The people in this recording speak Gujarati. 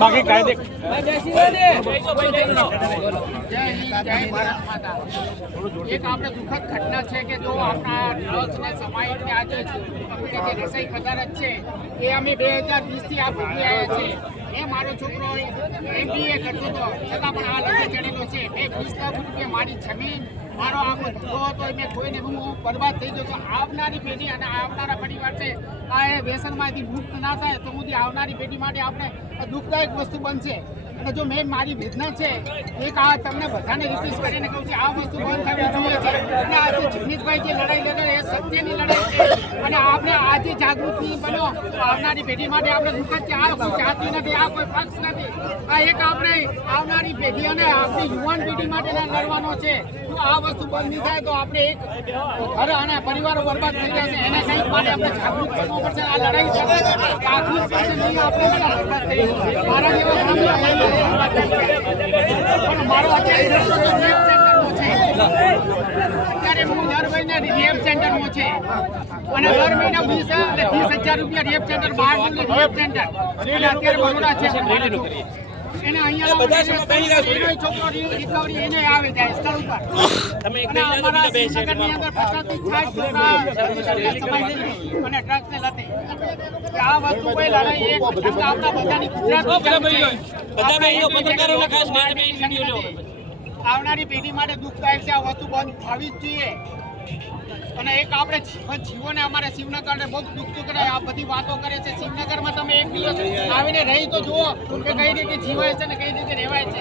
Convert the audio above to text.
બાકી કાયદે એક આપણે દુઃખદ ઘટના છે કે જો આપણા ડ્રગ્સને સમાઈને આજે જે રસાઈ પદાર્થ છે, એ અમે બે હજાર વીસથી આ ભોગવી આવ્યા છે એ મારો છોકરો એમબીએ કરતો હતો. છતાં પણ આ લગ્ન ચડેલો છે. મેં વીસ લાખ રૂપિયા મારી જમીન, મારો આખો ધંધો હતો એ મેં કોઈને હું બરબાદ થઈ ગયો છું. આવનારી પેઢી અને આવનારા પરિવાર છે, આ એ વ્યસનમાંથી મુક્ત ના થાય તો સુધી આવનારી પેઢી માટે આપણે દુઃખદાયક વસ્તુ બનશે. અને જો મેં મારી વેદના છે, એક આ તમને બધાને રિક્વેસ્ટ કરીને કહું છું, આ વસ્તુ બંધ થવી જોઈએ છે. અને આજે જગદીશભાઈ જે લડાઈ લડે એ સત્યની લડાઈ છે. અને આપણે આજે જાગૃતિ બનો, આવનારી પેઢી માટે આપણે દુઃખદ છે. આ કોઈ જાતિ નથી, આ કોઈ પક્ષ નથી. આ એક આપણે આવનારી પેઢી અને આપણી યુવાન પેઢી માટે લડવાનો છે. જો આ વસ્તુ બંધ નહીં થાય તો આપણે એક ઘર અને પરિવારો બરબાદ થઈ જાય છે એને કંઈક માટે આપણે જાગૃત કરવું પડશે. આ લડાઈ આપણે મારા જેવા અત્યારે હું દર મહિને રેપ સેન્ટરમાં છે. અને દર મહિના વીસ એટલે ત્રીસ હજાર રૂપિયા રેપ સેન્ટર બહાર રેપ સેન્ટર અત્યારે બરોડા છે એને અહીંયા છોકરો રિકવરી એને આવે જાય સ્થળ ઉપર. અમારા શ્રીનગરની અંદર પચાસથી સાઠ છોકરા અને ડ્રગ્સને લતે. આ વસ્તુ કોઈ લડાઈ એક આપણા બધાની ગુજરાતની બધા પત્રકારોને ખાસ. આવનારી પેઢી માટે દુઃખદાયક છે આ વસ્તુ બંધ થવી જ જોઈએ. અને એક આપણે જીવન જીવોને અમારે શિવનગરને બહુ દુઃખ કરે આ બધી વાતો કરે છે. શિવનગરમાં તમે એક દિવસ આવીને રહી તો જુઓ કે કઈ રીતે જીવાય છે ને કઈ રીતે રહેવાય છે.